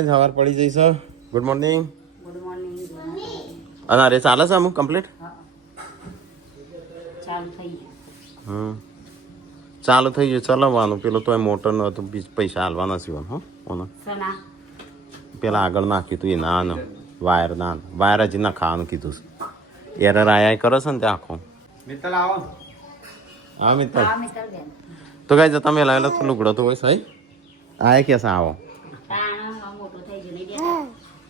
સવાર પડી જઈશ. Good morning. Good morning. અને અરે ચાલે છે અમુક કમ્પ્લીટ. ચાલુ થઈ ગયું. ચાલુ થઈ ગયું ચલાવવાનું. પેલો તો મોટર નો હતું પૈસા હાલવાના છે હો ઓનો. સના પેલા આગળ નાખ્યું તું એ ના વાયર હજી ના ખાવાનું કીધું છે. એરર આયા કરે છે ને તે આખો. મિત્તલ આવો. હા મિત્તલ. હા મિત્ર બેન. તો કઈ જતા મેં લાવેલો તો લુગડો તો હોય સહી આયા કે આવો. તાણ મોટો થઈ ગયો નહીં બેટા.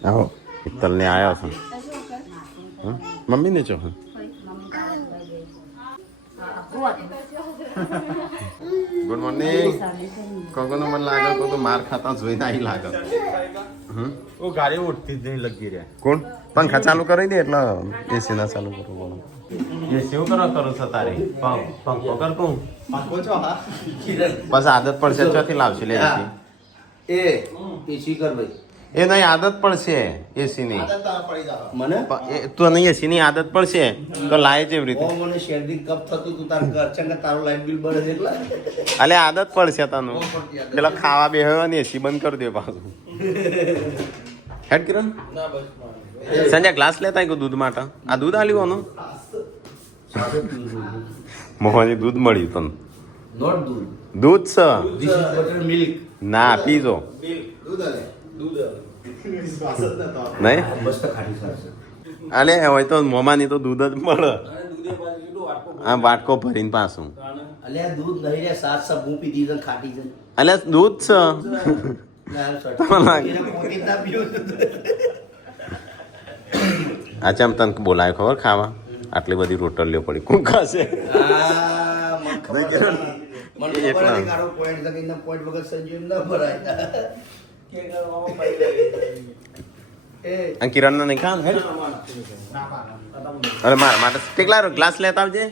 આવો મિત્તલ ને આવ્યો છે. મમ્મી ને છો મમ્મી તારે લઈ ગઈ. હા ગુડ મોર્નિંગ. કોકોનો મને લાગે તો માર ખાતા જોઈ નહીં લાગે. ઓ ગાડી ઉઠતી જ નહીં લગી રહ્યા. કોણ પંખા ચાલુ કરી દે એટલે એસી ના ચાલુ કરવું પડે. એસી શું કરો છો તારી પંખો કર તું પાંચો છો હા બસ આદત પડશે ચોથી લાવશે લે એસી. એસી કર ભાઈ એ નહીં આદત પડશે એસી ની મને તો નહીં એસી ની આદત પડશે તો લાય જેવી રીતે. મને શેરડી કપ થતું તું તાર અચાનક તારું લાઈટ બિલ બળે છે એટલે અલે આદત પડશે તને. પેલા ખાવા બેહ્યો ને એસી બંધ કરી દે પાછું. હેડ કિરણ ના બસ સંજય ગ્લાસ લેતા ગયો દૂધ માટે. આ દૂધ આલ્યું આનું મોહની દૂધ મળ્યું તને. નોટ દૂધ દૂધ છે ધીસ ઇઝ બટર મિલ્ક ના પીજો દૂધ આલે દૂધ વિશ્વાસ જ નતો નહીં મસ્ત ખાટી સાસ અલે હોય તો મોમાની તો દૂધ જ મળે. આ વાટકો ભરીને પાછું અલે આ દૂધ નહીં રે સાસ સબ હું પી દીધું ખાટી છે અલે દૂધ છે. આ ચમ તને બોલાય ખબર ખાવા આટલી બધી રોટલીઓ પડી કોણ ખાશે. કિરણ ને નહીં ખા અરે મારા માટે કેટલા ગ્લાસ લેતા આવજે.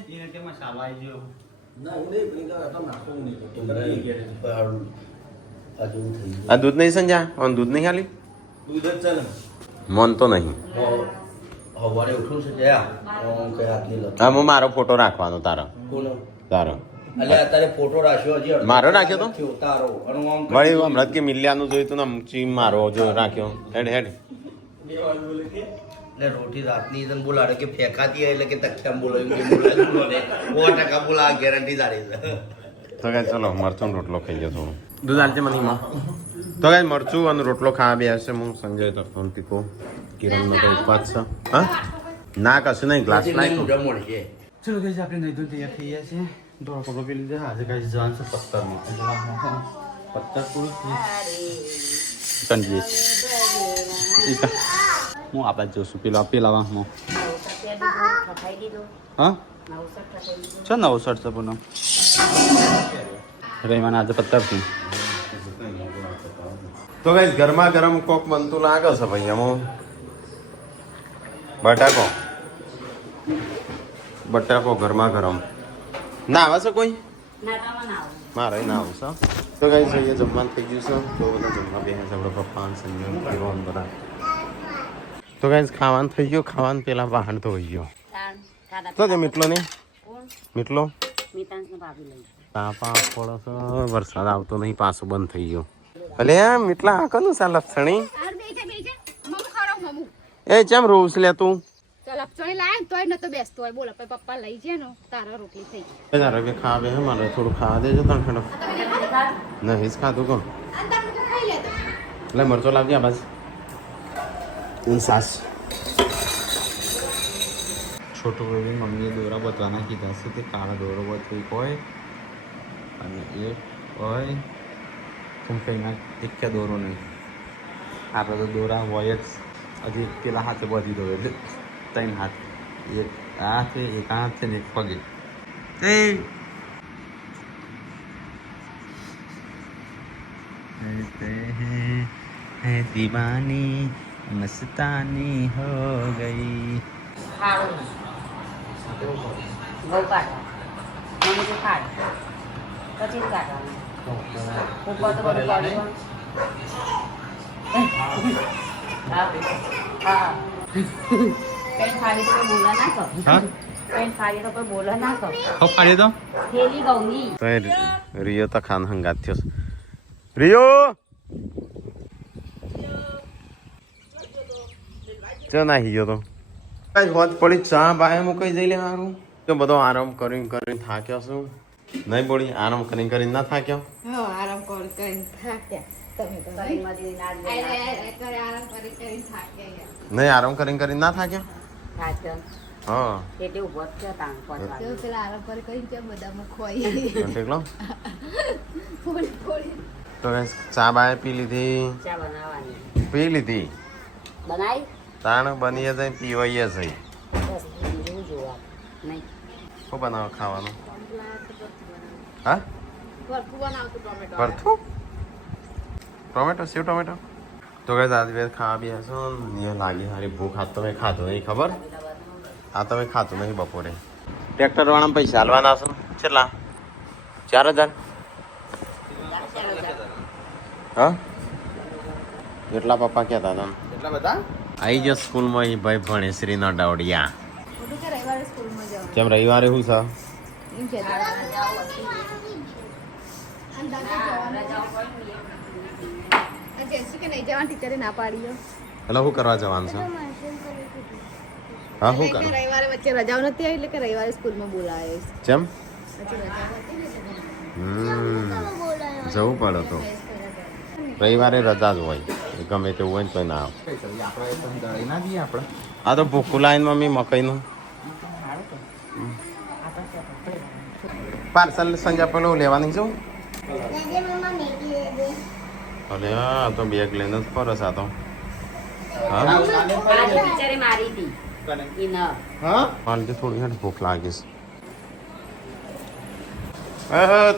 આ દૂધ નહીં સંજા ઓન દૂધ નહીં ખાલી દૂધ જ છે ને મન તો નહીં. હવારે ઉઠું છે ત્યાં કઈ હાથની લત હા હું મારો ફોટો રાખવાનો તારો કોનો તારો અલે અત્યારે ફોટો રાખ્યો હજી મારો રાખ્યો તો? તારો અને આમ વળી હમણાં જ કે મિલ્યાનું જોયું તું ને ચી મારો જો રાખ્યો હેડ હેડ. ને રોટી રાતની તને બોલાડે કે ફેંકાતી હોય એટલે કે તખ્યામ બોલાવ્યું કે બોલાવ્યું 100% બોલા ગેરંટી તારી છે તો કઈ ચલો મરચું રોટલો ખાઈ ગયો થોડું દૂધ આલજે મને માં. તો કઈ મરચું અને રોટલો ખાવા બે હશે. હું સંજય તો ટીકો કિરણનો તો ઉપવાસ છે. હા ના કશું નહીં ગ્લાસ નાખ્યો. જમણ છે ચલો ગાઈસ આપણે નહીં તો તૈયાર થઈ ગયા છે. દોડા કપડો પહેરી લીધા. આજે ગાઈસ જવાનું છે પત્તરમાં. પત્તર પૂરું કંજી હું આ બાજુ જોશું પેલા વાહમાં હા છે 960 છે પૂનમ રહીમાન આજે પત્તર થી. તો કઈ ગરમા ગરમ કોક બનતું લાગે છે ભાઈ એમાં બટાકો ગરમા ગરમ ના આવે છે કોઈ મારે ના આવશે. તો કઈ જોઈએ જમવાનું થઈ ગયું છે. તો બધા જમવા બે છે આપણે પપ્પા સંજય પીવાનું બધા. તો કઈ ખાવાનું થઈ ગયું. ખાવાનું પેલા વાહન તો હોય ગયો તો કે મીટલો નહીં મીટલો તાપા પડે છે. વરસાદ આવતો નહીં પાછો બંધ થઈ ગયો. ભલે મીટલા આ કનું છે લક્ષણી એ ચમ રોસ લે તું ખાવે મારે થોડું ખાવા દેજો તને ખેડો નહીં જ ખાધું કહું એટલે મરચો લાવજે આ બસ સાસ. છોટું બેબી મમ્મીએ દોરા બતાવવાના કીધા છે તે કાળા દોરો બતાવી હોય અને એક હોય કંઈના એક કે દોરો નહીં આપણે તો દોરા હોય જ હજી પેલા હાથે બધી દો એટલે 3 હાથ એક હાથે એક હાથે ને એક પગે દીવાની મસ્તાની હો ગઈ. ઘઉં કાઢવા મમ્મી તો કાઢ પછી જ કાઢવાનું ઉપર તો બધું કાઢવાનું. હા પેન ફાડી તો કોઈ બોલા ના કર. પેન ફાડી તો કોઈ બોલા ના કર. ફાડી દો થેલી ગૌની તો રિયો તો ખાન હંગાત થયો રિયો ચો નાહી ગયો તો કઈ હોત પડી ચા બાય મૂકી જઈ લેવાનું તો બધો આરામ કરીને થાક્યો છું નહીં બોડી આરામ કરીને ના થાક્યો આરામ કરીને થાક્યા તમે તો શરીરમાંથી ના જ લેના. આરામ કરીને થાક્યા નહીં આરામ કરીને ના થાક્યો થાક્યો. હા એટલે ઊભો જ થયો તાણ પહોંચવાનો. તો પેલા આરામ કરીને કેમ બધામાં ખોઈ ઠીકલો થોડી તો guys, ચા બાય પી લીધી ચા બનાવવાની. પી લીધી બનાવી? તાણ બનીએ જાય પીવાઈએ જાય બસ બીજું જોવા. નહીં. શું બનાવો ખાવાનું હા ભરપૂર બનાવતું ટોમેટો ભરથું ટોમેટો સેવ ટોમેટો તો guys, આજ બે ખાવા બી હશો ને લાગી સારી ભૂખ આજ તો મેં ખાધું નહીં ખબર આ તમે ખાતું નહીં બપોરે ટ્રેક્ટર વાળા પૈસા હાલવાના છો કેટલા 4,000 હા એટલા પપ્પા કહેતા હતા એટલા બધા આવી ગયો સ્કૂલમાં એ ભાઈ ભણે શ્રીનો ડાવડિયા બધું કે રવિવારે સ્કૂલમાં જવાનું કેમ રવિવારે શું છે એમ કહેતા હતા. અને જયશ્રી કે નહીં જવાનું ટીચરે ના પાડી એટલે શું કરવા જવાનું છે હા શું કરો રવિવારે વચ્ચે રજાઓ નથી આવી એટલે કે રવિવારે સ્કૂલમાં બોલાવે કેમ પછી રજાઓ હતી ને એટલે જવું પડે તો રવિવારે રજા જ હોય એ ગમે તેવું હોય ને તો ના આવે આપણે દળી ના દઈએ આપણે આ તો ભૂખું લાઈન મમ્મી મકઈનું પાર્સલ સંજા પેલું લેવાની છું અરે હા તો બેગ લઈને જ ફરસ આ તો હા આજે ટીચરે મારી હતી. ઈ ન. હા હાલથી થોડી ઘણી ભૂખ લાગીશ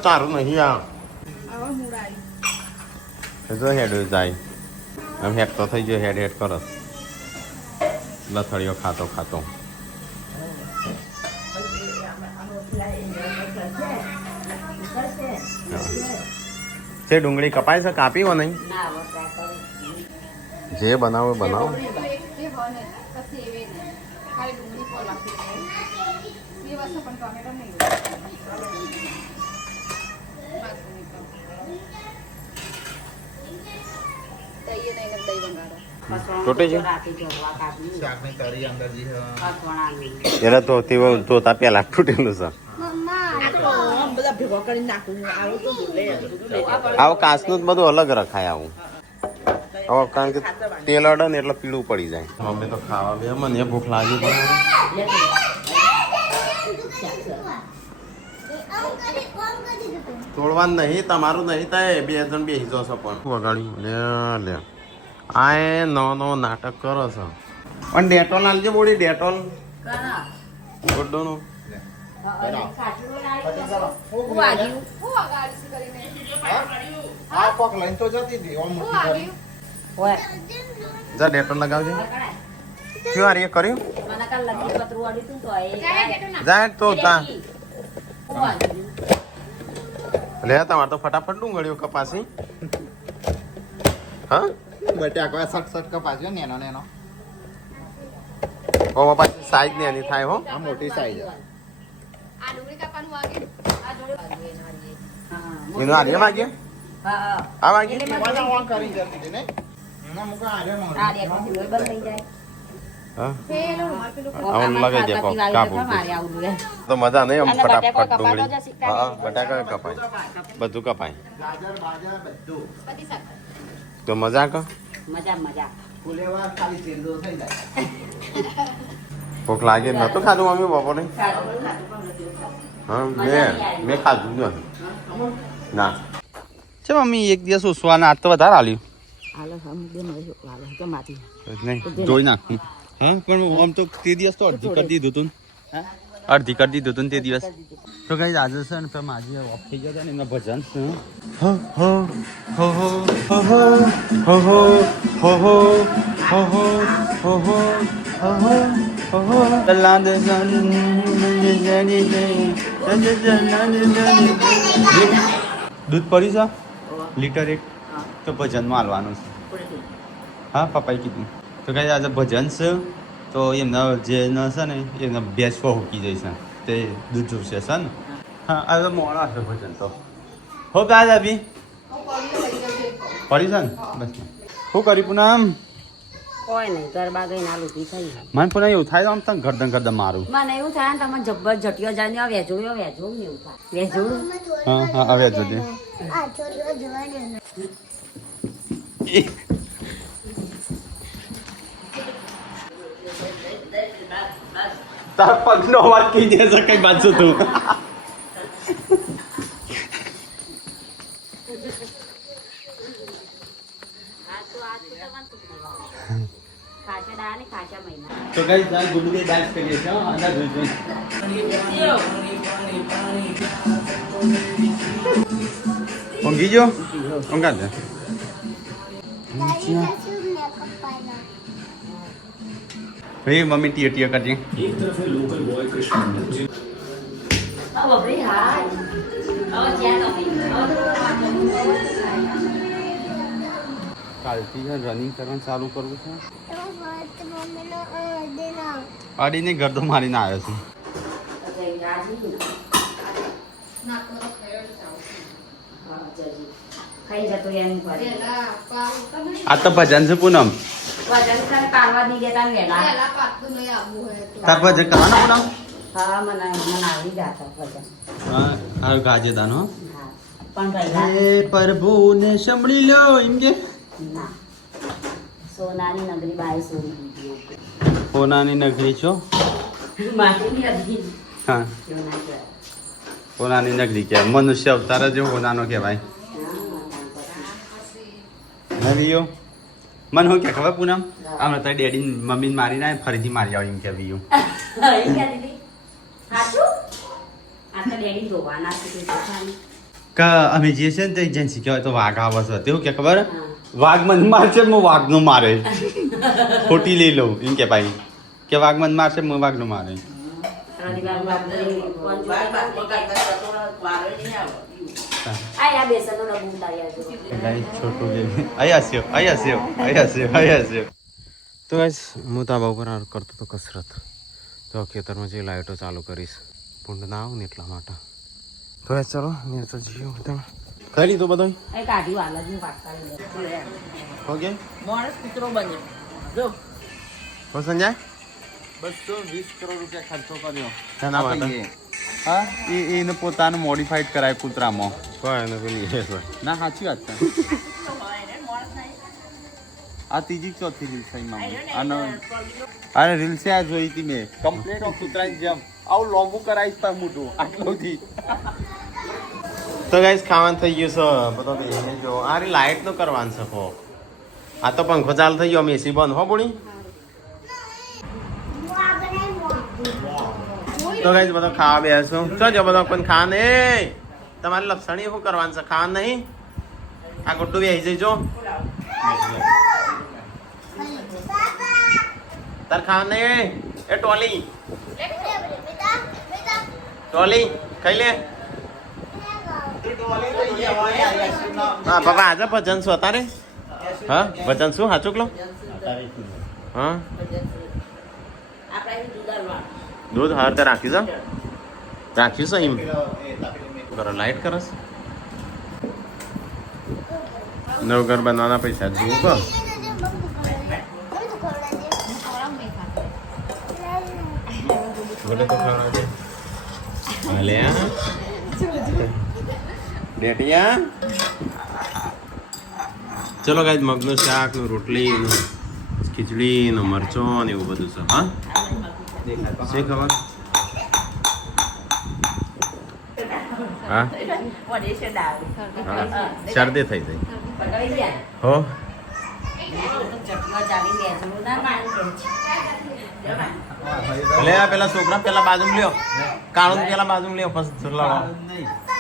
તારું નહીં આ આવા મૂળ આવી જો હેડ જાય આમ હેડ તો થઈ ગયો હેડ કરસ લથડીઓ ખાતો ખાતો તે ડુંગળી કપાય છે કાપી હો નહીં ના વપરાય કરે. જે બનાવો બનાવો જે હોય ને કશી એવી નહીં ખાલી ડુંગળી ફોલ નાખી એ વસ્તુ પણ ટોમેટો નહીં દહીં નહીં દહીં વંગાડો તૂટી ગયું? રાતે જોવા કાઢી. શાકની તરી અંદરજી છે અથવાણાની. એટલે તો ધોતા પેલા તૂટેલું છે બધા ભેગો કરીને નાખું આવું તો આવું કાચનું જ બધું અલગ રખાય આવું હવે કારણ કે તેલ અડે ને એટલે પીળું પડી જાય મમ્મી તો ખાવા બે મને ભૂખ લાગી પણ તોડવાનું નહીં તમારું નહીં થાય 2 જણ બેસી જશો પણ વગાડ્યું લે આ નો નાટક કરો છો પણ ડેટોલ આલજે બોડી ડેટોલ કના? ગોડોનું હું વાગ્યું? આ પગ લઈને તો જતી હતી ઓમ મોટી કરી. હોય. જા ડેટોલ લગાવજે શું આ રે કર્યું મને કાલ લગી પતરું વાળ્યું તું તો એ જાય તો તા હું વાગ્યું? લે તમારે તો ફટાફટ ડુંગળીઓ કપાસી હા બટાકા સટ કપાસ્યો નેનો નેનો ઓ પાછી સાઈઝ ને એની થાય હો આ મોટી સાઈઝ આ ડુંગળી કાપવાનું વાગે આ જોડે હા. એનો આ રે વાગ્યો હા. આ વાગ્યો એટલે પાછા મને ઓન કરી જતી હતી ને એના મુકા આરે આ દેખો ચૂલો બંધ થઈ જાય. હા પેલું રૂમાલ પેલું આવું લગાઈ દે કોક કાપું મારે આવું લે. તો મજા નહીં આમ અને બટાકો ફટાફટ કપાતો ડુંગળી જશે કાલે. હા બટાકા કપાય બધું કપાય ગાજર બાજર બધું બધી શાક તો મજા ક મજા મજા. ફુલેવા ખાલી તેલદો થઈ જાય ભૂખ લાગે નતું ખાધું મમ્મી બપોરે હા મેં ખાધું જ નથી. ના છે મમ્મી એક દિવસ ઉસવાના આજ તો વધારે આલ્યું હાલો હમ બે મળ્યો હાલો તો માટી. નહીં જોઈ નાખું હા પણ આમ તો તે દિવસ તો અડધી કરી દીધું તું અડધી કરી દીધું તું તે દિવસ તો કઈ આજે છે ને પેલા આજે ઓફ થઈ ગયા હતા ને એમના ભજન હો હો હો હો હો હો હો હો હો હો હો હો હો હો હો હો તલાદ દૂધ પડી છે લીટર એક તો ભજનમાં હાલવાનું છે હા પપ્પાએ કીધું તો કઈ આજે ભજન છે તો એમના જે ન છે ને એમના બેસવા મૂકી જાય છે તે દૂધ જોશે છે ને હા આજે મોડા છે ભજન તો હો કાજ આપી પડી છે ને બસ શું કરી પૂનમ કોઈ નહીં ગરબા ગઈને આ લૂંટી થઈ મને પણ એવું થાય તો આમ તને ગરદન મારું મને એવું થાય ને તમે જબ્બર જટિયો જાય વેચવું ને એવું થાય વેચવું હા હા હવે જોજે તાર પગનો અવાજ કઈ દેશે કઈ બાજુ તું ખાચા ડા ને ખાચા મહિના તો કઈ તાર ગુડુ બે ડાન્સ કરીએ છે આના જોઈ ઊંઘી જો ઊંઘા દે ભાઈ મમ્મી ટીયો ટીયો કરજે હવે ભાઈ હા હવે જ્યાં કાલથી રનિંગ કરવાનું ચાલુ કરવું છે અડીને ગરદો મારીને આવ્યો છું ખાઈ જતો એમ કરે આ તો ભજન છે પૂનમ વજન ખાલી પાડવા નહીં દેતા ને વેલા તાર ભજન કરવાનું પૂનમ હા મને આવી જાતો વજન હા આ ગાજે દાનો હા પણ પહેલા હે પ્રભુને સંભળી લો એમ કે ના સોનાની નગરી બાય સોની દીધી સોનાની નગરી છો માટી હતી હા સોના કહેવાય. સોનાની નગરી કહેવાય મનુષ્ય અવતાર જ સોનાનો કહેવાય નવીયો મને શું કે ખબર પૂનમ આમ તારી ડેડી મમ્મીને મારી ના ફરીથી મારી આવ એમ કે વિયો એ ક્યાં દીધી સાચું આ તો ડેડી જોવાના છે કે જોવાની. કે અમે જે છે ને તે એજન્સી કહેવાય તો વાઘ આવે છે તેવું કે ખબર હા. વાઘ મને મારશે હું વાઘનું મારે ખોટી લઈ લઉં એમ કે ભાઈ કે વાઘ મને મારશે હું વાઘનું મારે રવિવાર બાપરે આ બેસનનો ડબ્બો ઉતાર્યા છે છોટું અહીંયા છે તો ગાઈસ હું તાબા ઉપર આ કરતો તો કસરત તો ખેતરમાં જે લાઇટો ચાલુ કરીશ ભૂંડ ના આવું ને એટલા માટે તો ગાઈસ ચલો ને તો જીઓ તમે ખાઈ લીધું બધું એ કાઢી વાલા જ પાકતા ઓકે માણસ કૂતરો બન્યો જો હો સંજય 220 કરોડ રૂપિયા ખર્ચો કર્યો શાના માટે હા એને પોતાનું મોડિફાઈડ કરાય કૂતરામાં કોઈ ને પેલી એ છે. ના સાચી વાત છે આ ત્રીજી ચોથી રીલ થઈ મામા અરે રીલ છે આ જોઈ હતી મેં કમ્પ્લેટ ઓફ કૂતરાની જેમ આવું લોંબુ કરાવીશ પણ મોટું આટલુંથી તો ગાઈસ ખાવાનું થઈ ગયું છે બધો બેસીને જો આ રી લાઇટ નું કરવાનું છે ફો આ તો પંખો ચાલુ થઈ ગયો એસી બંધ હો બોડી તો ગાઈસ બધો ખાવા બેસો જો બધો કોઈ ખા ને તમારે લપસણી શું કરવાનું છે ખાવાનું નહીં આ ગુડ્ડુ બેસી જજો તાર ખાવાનું નહીં એ ટોલી ખાઈ લે હા બાબા આજે ભજન શું તારે હા ભજન શું સાચું કલો હા દૂધ હાર તે રાખ્યું છે રાખ્યું છે એમ કરો લાઈટ કરસ નવ ઘર બનાવવાના પૈસા જુઓ કો બોલે તો ખાવા અલ્યા ડેટિયા ચલો ગાઈસ મગનું શાક નું રોટલી નું ખીચડી નું મરચો ને એવું બધું છે હા શું ખબર હા શરદી થઈ જાય હો લે આ પેલા છોકરા પેલા બાજુ લ્યો કાળો પેલા બાજુ લ્યો પછી લડો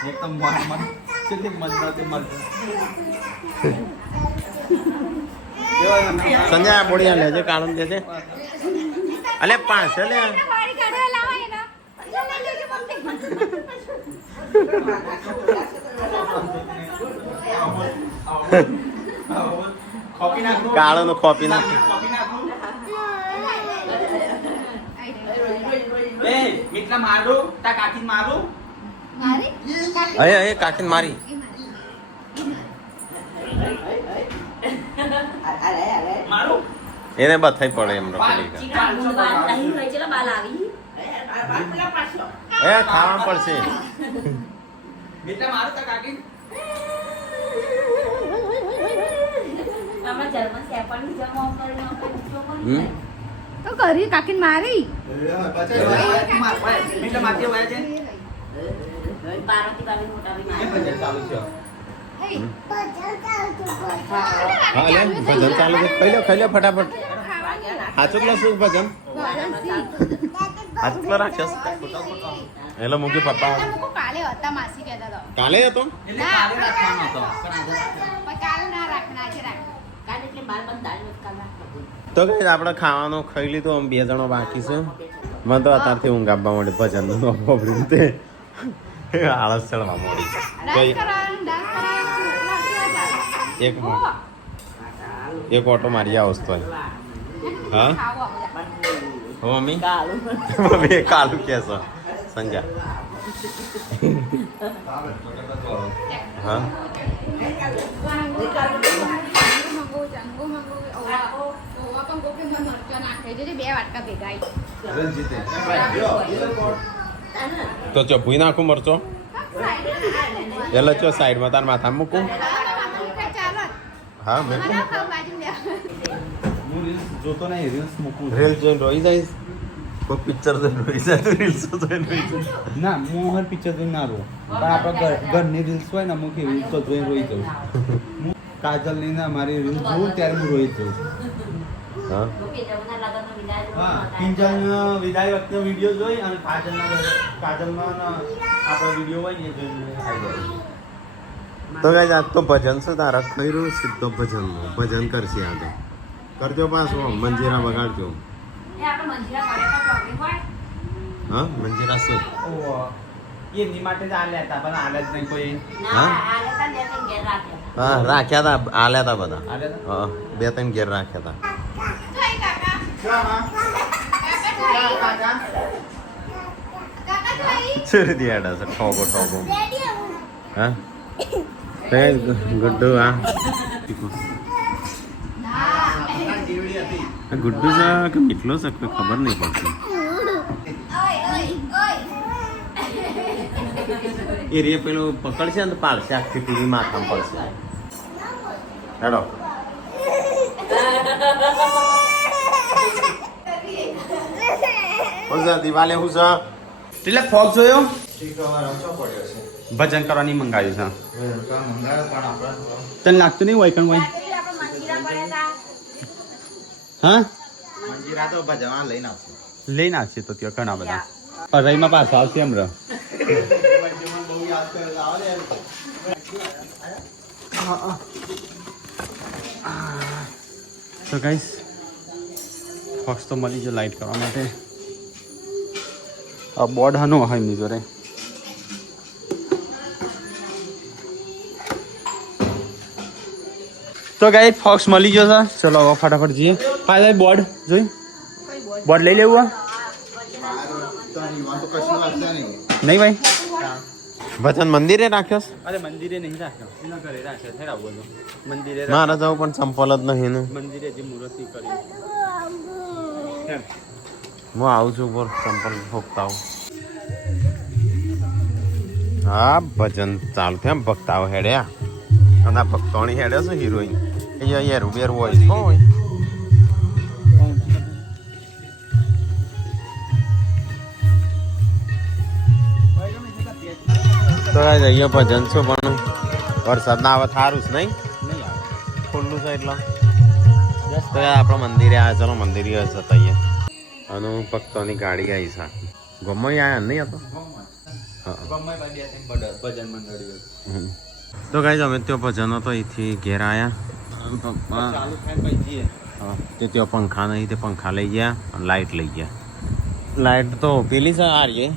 એકદમ કેટલી સંજય આ બોડિયા લેજે કાળો લેજે અલે 500 લે કાળો નો ખોપી નાખ મિત્ર મારું તા કાકી મારું અરે કાકીને મારી મારું એને બથાઈ પડે એમ પેલી એ ખાવા પડશે તો કરી કાકીને મારી હા લે ભજન ચાલુ છે ખાઈ લો ફટાફટ હાચું ક્લાસ ભજન હાથ પર રાખ્યો હેલો મૂકી પપ્પા કાલે હતા માસી કહેતા હતા કાલે હતો પણ કાલે ના રાખના આજે રાખ તો કઈ આપણે ખાવાનું ખાઈ લીધું આમ 2 જણો બાકી છે મને તો અત્યારથી ઊંઘ આપવા માંડી ભજન નું વાપરી રીતે આળસ ચડવા માંડી ડાન્સ કરાવવાનો ડાન્સ કરાવવાનો એક ઓટો મારી આ વસ્તુ હા ખાવો હો મમ્મી મમ્મી કાલુ કે છે સંજા હા બે વાટકા ભેગા તો ચો ભૂઈ નાખું મરચો એટલે ચો સાઈડમાં તાર માથા મૂકું હા મૂકું હું રીલ્સ જોતો નહીં રીલ્સ મૂકું રીલ જોઈને રોઈ જઈશ કોઈ પિક્ચર જોઈને રોઈ જાય તો રીલ્સ જોઈને રોઈ જાય ના હું હર પિક્ચર જોઈને ના રહું પણ આપણા ઘરની રીલ્સ હોય ને અમુક રીલ્સ તો જોઈને રોઈ જાઉં હું કાજલની ના મારી રીલ્સ જોઉં ત્યારે હું રોઈ જાઉં હા હા કિંજલના વિદાય વખતે વિડીયો જોઈ અને કાજલમાં આપણો વિડીયો હોય ને એ જોઈને આવી જાય તો ગાઈસ આજ તો ભજન છે તારા ખૈરું સીધો ભજનનું ભજન કરશે આ તો કરજો પાછો મંજીરા વગાડજો હા મંજીરા શું એમની માટે જ આલ્યા હતા પણ આલ્યા જ નહીં કોઈ હા રાખ્યા હતા આલ્યા હતા બધા આલ્યા હતા? હા 2-3 ઘેર રાખ્યા હતા છોડી દિયાડા છે ઠોકો હા ગુડ્ડુ હા ગુડ્ડુ છે કે મીઠલો છે કોઈ ખબર નહીં પડતી એ રે પેલું પકડશે ને તો પાડશે આખી ટીવી માથામાં પડશે હેડો દિવાલે હું છે તિલક ફોક જોયો ભજન કરવાની મંગાવ્યું છે તને લાગતું નહીં હોય કણ હોય હા મંજીરા તો ભજવા લઈને આવશે લઈને આવશે તો ત્યાં ઘણા બધા રહીમાં પાછા આવશે એમ રહ તો ગાઈસ ફોક્સ તો મળી જાય લાઈટ કરવા માટે આ બોર્ડ હાનો હોય એમની જોડે તો ગાઈસ ફોક્સ મળી ગયો છે ચલો હવે ફટાફટ જઈએ ફાયદા બોર્ડ જોઈ બોર્ડ લઈ લેવું નહીં ભાઈ ભજન મંદિરે રાખ્યો છે? અરે મંદિરે નહીં રાખ્યો એના ઘરે રાખ્યો છે રાવું બધું મંદિરે મારા જવું પણ ચંપલ જ નહીં ને મંદિરે જે મૂર્તિ કરી હું આવું છું ઉપર ચંપલ ફોકતા આવું હા ભજન ચાલુ થયા ભક્તાઓ હેડ્યા અને આ ભક્તોની હેડ્યા છે હિરોઈન અહીંયા યાર બેર હોય શું હોય તો અહીંયા ભજન છું પણ વરસાદ ના આવે સારું જ નહીં ખુલ્લું છે એટલે તો આપણે મંદિરે આવ્યા ચલો મંદિરે જતા અહીંયા અને ભક્તોની ગાડી આવી છે ગમે આયા નહીં હતો ભજન મંડળી તો ગાઈઝ અમે ત્યાં ભજન હતો અહીંથી ઘેર આવ્યા પપ્પા ચાલુ થાય પછી જઈએ તે ત્યાં પંખા નહીં તે પંખા લઈ ગયા અને લાઇટ લઈ ગયા લાઇટ તો પેલી છે આ રહી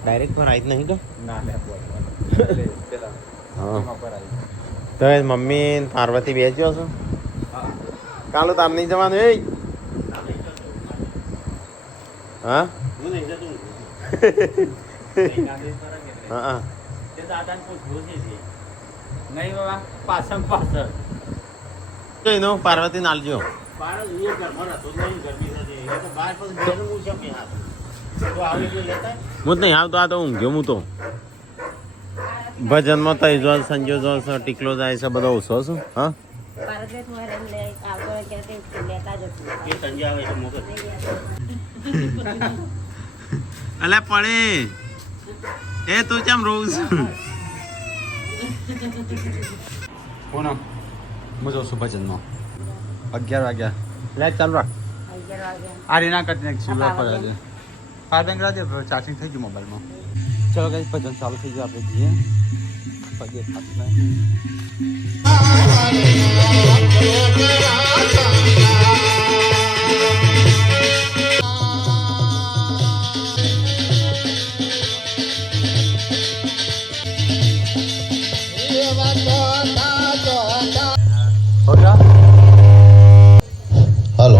ડાયરેક્ટ પર આવી જ નહીં તો ના લે હા તો એ મમ્મી ને પાર્વતી બેસ્યો છો કાલો તાર નહીં જવાનું એ હા હું નહીં જતું હા તે દાદાને પૂછવું છે નહીં બાબા પાછળ પાછળ તો એનો પાર્વતી નાલજો હું જ નહીં આવતો આ તો ઊંઘ્યો હું તો ભજનમાં તો જો સંજો જો છે ટીકલો જાય છે બધો ઓછો છું હા પારદે તમારે એમ લે આવતો હોય કે તે લેતા જતું અલે પડે એ તું કેમ રોઉં છું પૂનમ હું જાઉં છું ભજનમાં 11 વાગ્યા લાઈટ ચાલુ રાખ 11 વાગ્યા આ રીના કટને સુરવા પર આજે પાવર બેંક રાતે ચાર્જિંગ થઈ ગયું મોબાઈલમાં ચલો ગાઈસ ભજન ચાલુ થઈ ગયું આપણે જઈએ પગે થાક નહીં हो गया હાલો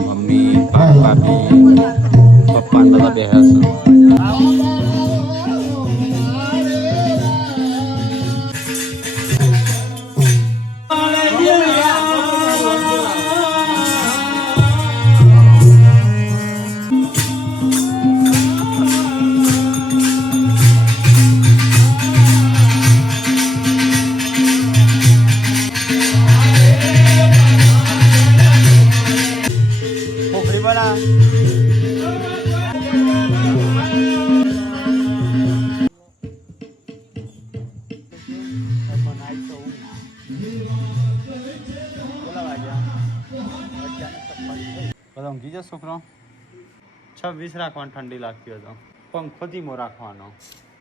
मम्मी पापा भी पप्पा दादा बेहस पोखरी बना ઊંઘી જશે છોકરો 26 રાખવાનો ઠંડી લાગતી હતો પંખો ધીમો રાખવાનો